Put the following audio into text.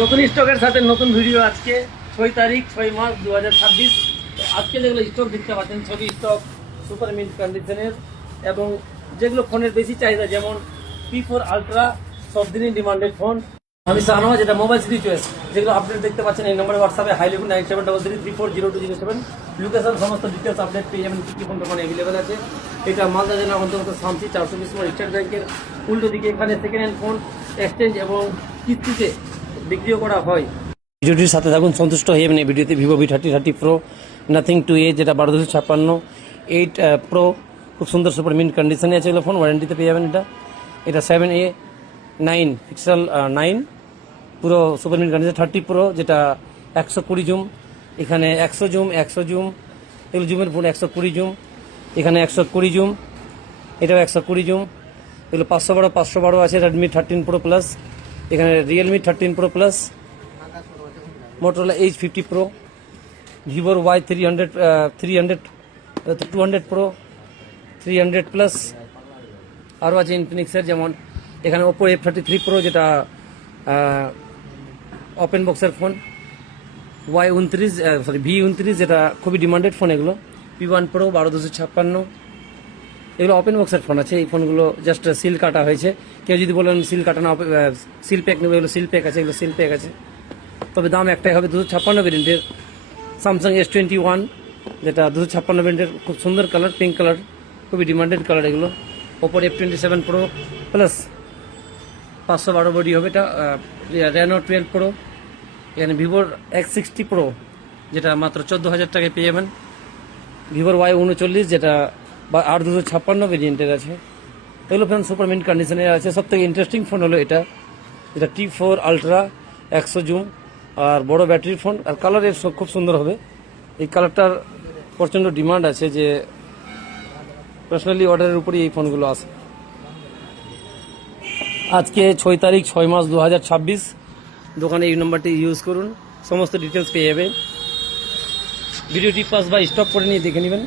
নতুন স্টকের সাথে নতুন ভিডিও আজকে 6 তারিখ 6 মার্চ 2026। আজকে যেগুলো স্টক দেখতে পাচ্ছেন ছবি স্টক সুপার মিন্ট কন্ডিশনের এবং যেগুলো ফোনের বেশি চাহিদা যেমন P4 আলট্রা সব দিনই ডিমান্ডেড ফোন। আমি শাহনওয়াজ, যেটা মোবাইল সিটি চয়েস, যেগুলো আপডেট দেখতে পাচ্ছেন এই নম্বরে হোয়াটসঅ্যাপে হাই লিখুন 9733340207। লোকেশন সমস্ত ডিটেলস আপডেট পেয়ে যাবেন, কি কি ফোন দোকানে অ্যাভেলেবেল আছে। এটা মালদা জেলার অন্তর্গত শামসি 420 নম্বর স্টেট ব্যাংকের উল্টো দিকে। এখানে সেকেন্ড হ্যান্ড ফোন এক্সচেঞ্জ এবং কিস্তিতে বিক্রিও করা হয়। ভিডিওটির সাথে থাকুন, সন্তুষ্ট হয়ে যাবেন এই ভিডিওতে। Vivo V30 pro Nothing two A, যেটা 1256 8 প্রো, খুব সুন্দর সুপার মিন্ট কন্ডিশনে আছে এগুলো ফোন, ওয়ারেন্টিতে পেয়ে যাবেন। এটা 7A 9 পিক্সেল 9 পুরো সুপার মিন্ট কন্ডিশন। 30 প্রো যেটা 120 জুম, এখানে 100 জুম এগুলো জুমের ফোন 120 জুম, এখানে 120 জুম, এটাও 120 জুম। এগুলো 512 আছে। রেডমি 13 প্রো প্লাস, এখানে Realme 13 pro plus, Motorola H50 pro, ভিভোর Y300 200 প্রো 300 প্লাস, আরও আছে ইনফিনিক্সের যেমন এখানে ওপো F33 প্রো, যেটা ওপেন বক্সের ফোন। V29, যেটা খুবই ডিমান্ডেড ফোন। এগুলো P1 প্রো 12256, এগুলো ওপেন বক্সের ফোন আছে। এই ফোনগুলো জাস্ট সিল কাটা হয়েছে। কেউ যদি বলেন সিল কাটা না, সিল প্যাক নেবে, এগুলো সিল প্যাক আছে, এগুলো সিল প্যাক আছে। তবে দাম একটাই হবে, 256 ভেরিয়েন্টের স্যামসাং S21, যেটা 256 ভেরিয়েন্টের, খুব সুন্দর কালার, পিঙ্ক কালার, খুবই ডিমান্ডেড কালার এগুলো। ওপোর F27 প্রো প্লাস 512 বডি হবে এটা। রেনো 12 প্রো, এখানে ভিভোর X60 প্রো, যেটা মাত্র 14,000 টাকায় পেয়ে যাবেন। ভিভোর Y39, যেটা 8256 ভেরিয়েন্টের আছে। এগুলো ফোন সুপার মিন্ট কন্ডিশনের আছে। সব থেকে ইন্টারেস্টিং ফোন হলো এটা T4 আলট্রা 100 জুম আর বড় ব্যাটারির ফোন, আর কালার এর খুব সুন্দর হবে। এই কালারটার প্রচণ্ড ডিমান্ড আছে, যে পার্সোনালি অর্ডারের উপরই এই ফোনগুলো আসে। আজকে 6 তারিখ 6 মার্চ 2026। দোকানে এই নাম্বারটি ইউজ করুন, সমস্ত ডিটেলস পেয়ে যাবেন। ভিডিওটি পাস বা স্টপ করে নিয়ে দেখে নেবেন।